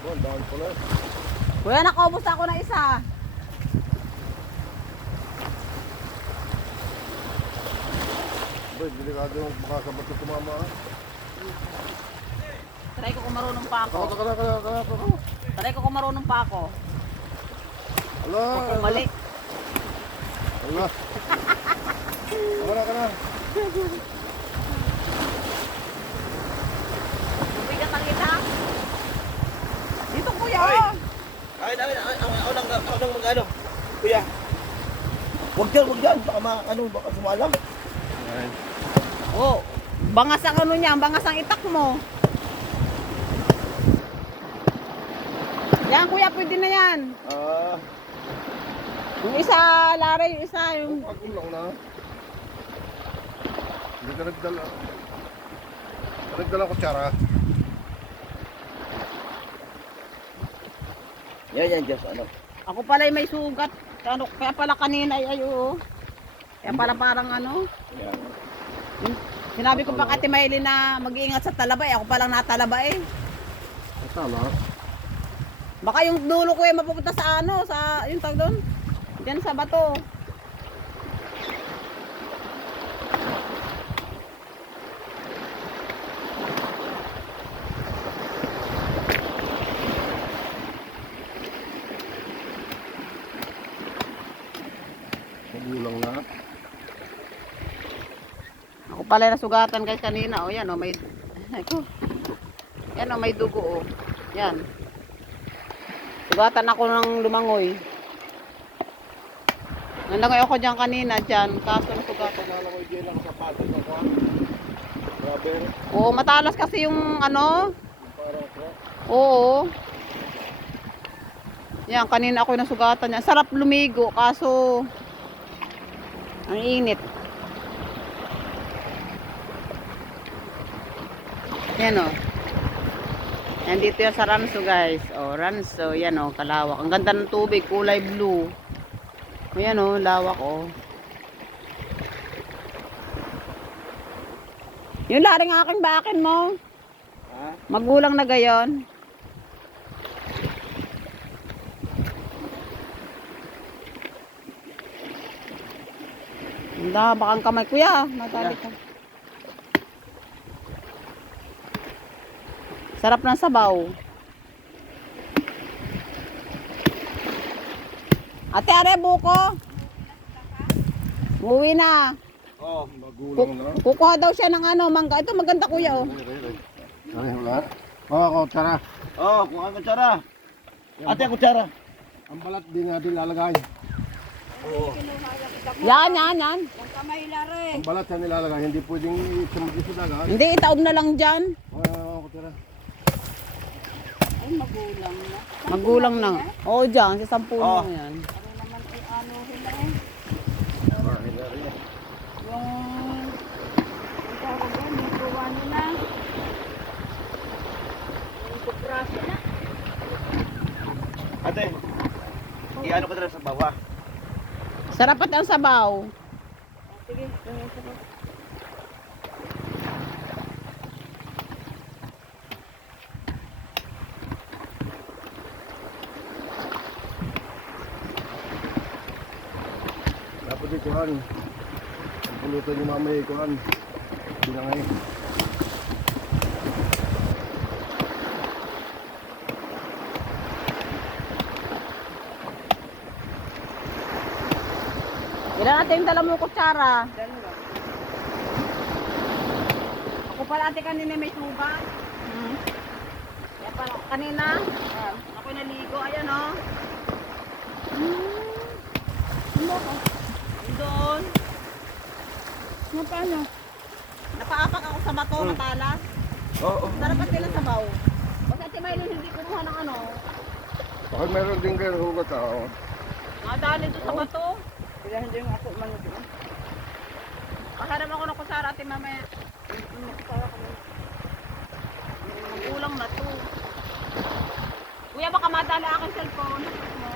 Bon, dahil pala. Kuya, nakaubos ako na isa. Boy, delikado yung makasabot sa tumama. Try ko kung marunong pa ako. Kala. Try ko kung marunong pa ako. Ala. Kung mali. Ala. Kala. Mabigat ang kita. Dito kuya. Ay, ako nang mag-ano. Kuya. Huwag dyan. Baka sumalam. Oh, bangas ang ano niya, bangas ang itak mo. Yan kuya, pwede na yan. Yung isa, Larry, yung isa, yung... Pagong lang na. Hindi ka nagdala. Nagdala kutsara. Yan, Diyos, ano. Ako pala may sugat. Ano, kaya pala kanina ay ayo. Kaya pala parang ano. Yan. Sinabi ko pa kay Ate Maylin na mag-iingat sa talaba eh. Ako palang natalaba eh. Tama. Baka yung dulo ko eh mapupunta sa ano, sa yung tag doon. Diyan sa bato. Magulang na. Ako pala nasugatan guys kanina. O yan o may... Ako. Yan o may dugo o. Yan. Sugatan ako ng lumangoy. Nalangoy ako dyan kanina dyan. Kaso nasugatan. Kala ko dyan ang sapatos ako. Grabe. Oo, matalas kasi yung ano. Parang ko. Oo. Yan, kanina ako nasugatan niya. Sarap lumigo kaso ang init. Yan o. Nandito yan sa Ranso guys. O, Ranso. Yan o, kalawak. Ang ganda ng tubig. Kulay blue. O, yan o, lawak o. Yung laring aking bakin mo. Ha? Magulang na gayon. Ang bakang kamay kuya. Madali ka. Sarap ng sabaw. Ate, are buko. Uwi na. Oh, Magulang na. Kukuha daw siya ng ano, mangga. Ito maganda kuya oh. Ay, wala. Kutsara. oh, kung ang kutsara. Ate, ang kutsara. Ang balat din natin lalagay. Oo. Yan. Ang balat na nilalagay. Hindi pwedeng sumagi sa dagat. Hindi, itaob na lang dyan. Kutsara. Magulang na. Oo, dyan. Sa 10 Oh. yan. Ate, i-ano ko na sa bawah. Sarap at ang sabaw. Dapat ikuhan. Pulutan ni mama ikuhan. Binangay. Ilan natin yung dala mo kutsara? Ako pala ate kanina may sugat. Kaya pala kanina. Ako naligo. Ayan o. Ano ko? Doon. Paano? Napaapak ako sa bato, matalas. Oo. Sarap at ng sabaw. Kasi ate Maylin hindi kumuha ng ano. Bakit meron din kayo hugot ako? Nadali doon sa bato. Kailangan din ako man doon. Paharap ako ng kusara ate mamaya. Kulang na to. Kuya baka madali aking cellphone. Mo.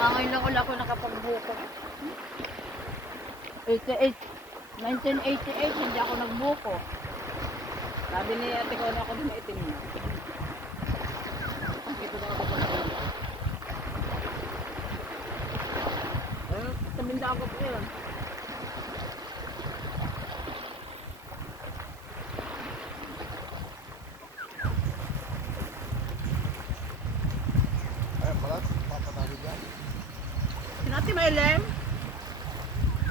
Nga ngayon lang ulit ako nakapagbuko. 1988, hindi ako nagbuko. Sabi ni ate ko na ako din maitim na. Hindi ko daw ako pagbuko. Sa Mindako po yun. Ay, balat, papatawid yan. Sinati may lem?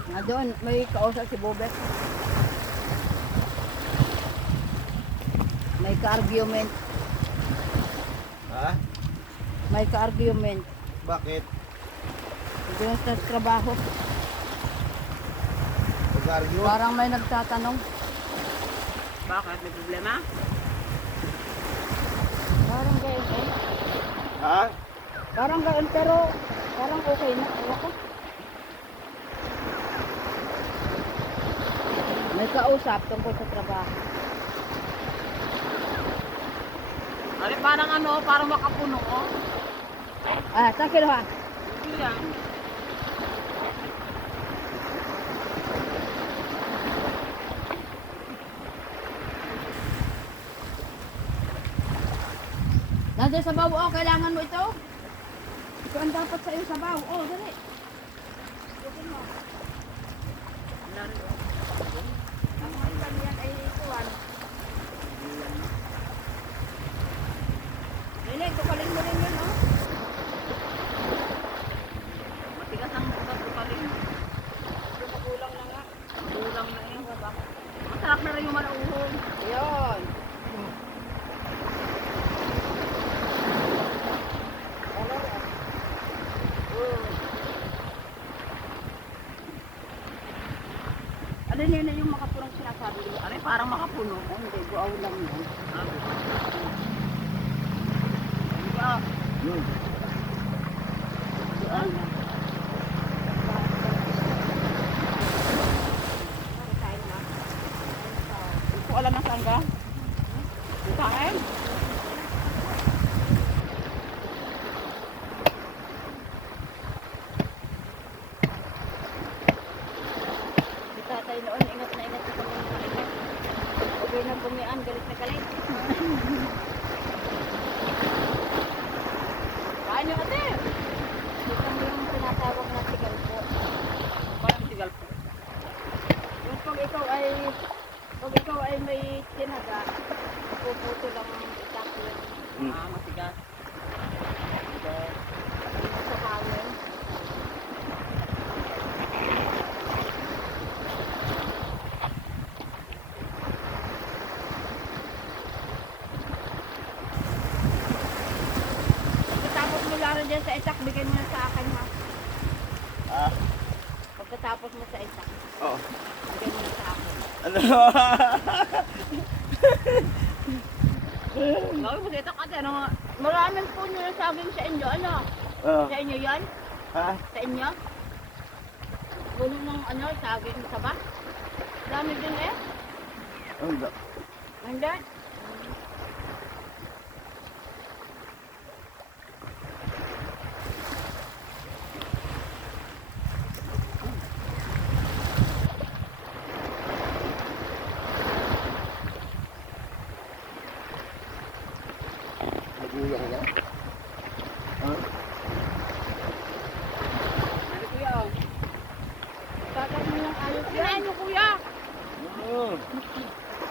Nga doon, may kausap si Bobet. May ka-argument. Ha? May ka-argument. Bakit? Doon sa trabaho. Nag-argue? Parang may nagtatanong. Bakit? May problema? Parang gayon eh. Ha? Parang gayon pero parang okay na. Ewan ko. May kausap tungkol sa trabaho. Ay, parang ano, parang makapuno ko. Ah, takil ha. Hindi yan. Nandiyan sa baw, oh, kailangan mo ito. Ito ang dapat sa iyo sa baw. Oh, dali. Bukin mo. Lari, oh. Ang hanggang yan ay ituan. Dali, tukalin mo rin yun, oh. Matigas ang tukalin. Kulang na nga. Kulang na yun. Masarap na rin yung malauhong. Yun. Ano nila yung makapunong sinasabi mo? Ano parang makapuno? Oh, hindi, buaw lang yun. Diba? Buaw lang. Hindi ko alam na saan ka? Kain? Tatay noon, ingat na ingat sa mga kaligat. Okay na bumian, galit na galit. Kain nyo ate! Kita mo yung tinatawag na tigalpo. Parang tigalpo. Yung pag ikaw ay may tinaga, puputo lang ang itak yun. Matigas. Sa kawin. Diyan sa itak, bigyan mo na sa akin ha. Ah? Pagkatapos mo sa itak, Oo. bigyan mo na sa akin. Ano? Gawin mo sa itak ate, ano nga? Maraming puno na saging sa inyo, ano? Oo. Sa inyo yan? Ha? Sa inyo? Puno ng ano, saging saba? Dami din eh. Hindi. Hindi? Naguyang na. Ha? Ano kuya? Tatag mo yung ayos yan. Kinain nyo kuya.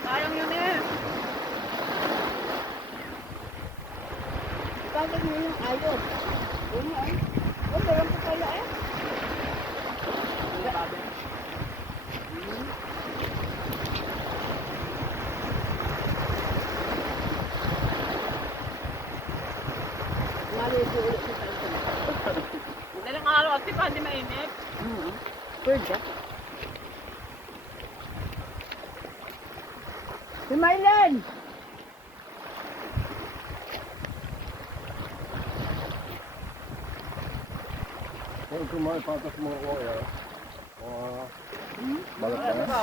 Sayang yun eh. Tatag mo yung ayos. Yun nga eh. Oh, meron pa pala eh. Maligo ulit sa salita. Dalang araw at pa hindi mainit. Pwede. Si Mylen! Kung kumain, patas mo ako yan. Balat na.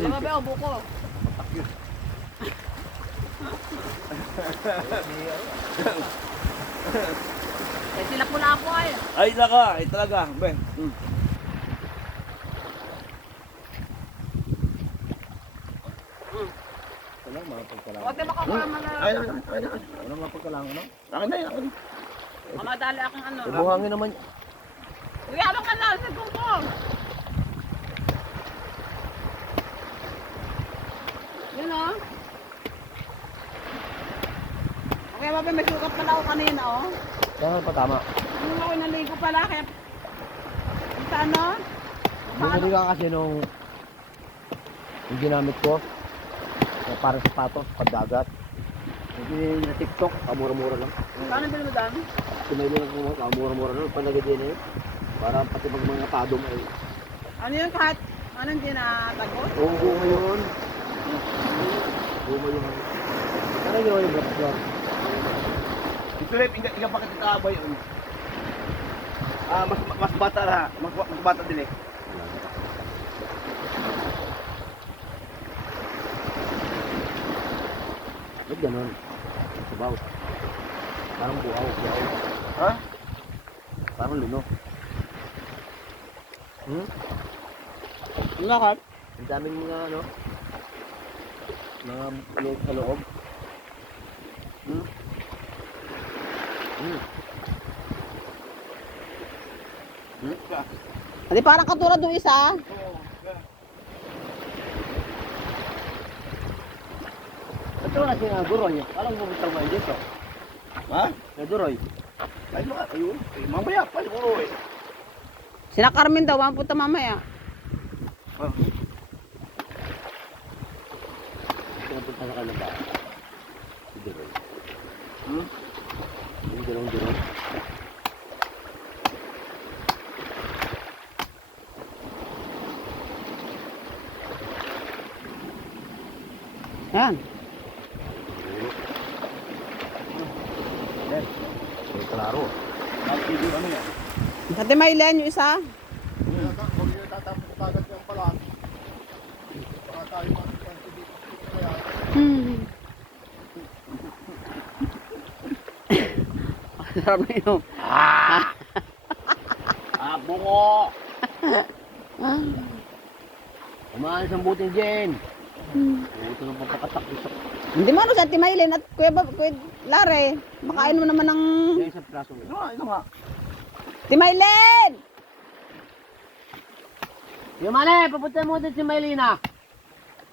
Lama ba yung buko? Eh, sila pula ako ay. Ay, talaga. Ay, talaga. Ben. Wala, mga pagkalang. Huwag na makakuha man na. Ay, ano mga pagkalangan, no? Akin na, akin. Mamadali akong ano. Buhangin naman. Uy, ano ka na? Sa buko. Yun o. Okay, babe, may sukat pala ako kanina, oh. Kaya pa tama. Nung ako naligo pala, kaya... Sa ano? Bumili ka kasi nung yung ginamit ko na para sapatos, pagdagat. Hindi na TikTok, mura-mura lang. Paano bilhin mo dami? Kumaili lang ko, mura-mura lang. Palagay din eh. Para pati pag mga padong ay. Ano yun kahit... Ano hindi natagos? Oo, guma yun. Guma yun. Ano yun yung black floor? Ito rin, hindi ka bakit itakabay yun. Mas bata na. Mas bata din eh. Ba't ganun? Sabaw. Parang buhaw. Ha? Parang lino. Bakit? Ang daming mga ano, mga loob sa loob. Hindi parang katulad yung isa. Ito na si Duroy. Alam mo bang trabaho dito? Ha? Si Duroy. Ay, mga, ayun. Eh, mamaya, paliguro eh. Sina Carmen daw, ang puta mamaya. Pinapunta sa kanila. Si Duroy. Yung Duroy. Yan. May klaro. Ano yan? Dati may ilan yung isa. Huwag niyo tatapos sa tagat yung pala. Baka tayo makikita dito. Sarap na yun. Bungo! Umahan sa buting Jen. Ito ng pagkakatak. Hindi mo ano sa Timaylin at Kuya Lare. Makain mo naman ng Yan sa praso. Ito nga. Timaylin! Yung mali, papunta mo din si Maylina.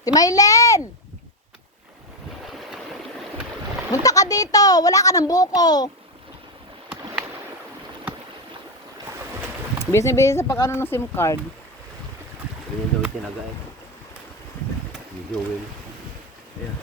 Timaylin! Punta ka dito. Wala ka ng buko. Busy-busy sa pag-ano ng SIM card. Yan daw itinaga eh. Ni Joel. Ayan.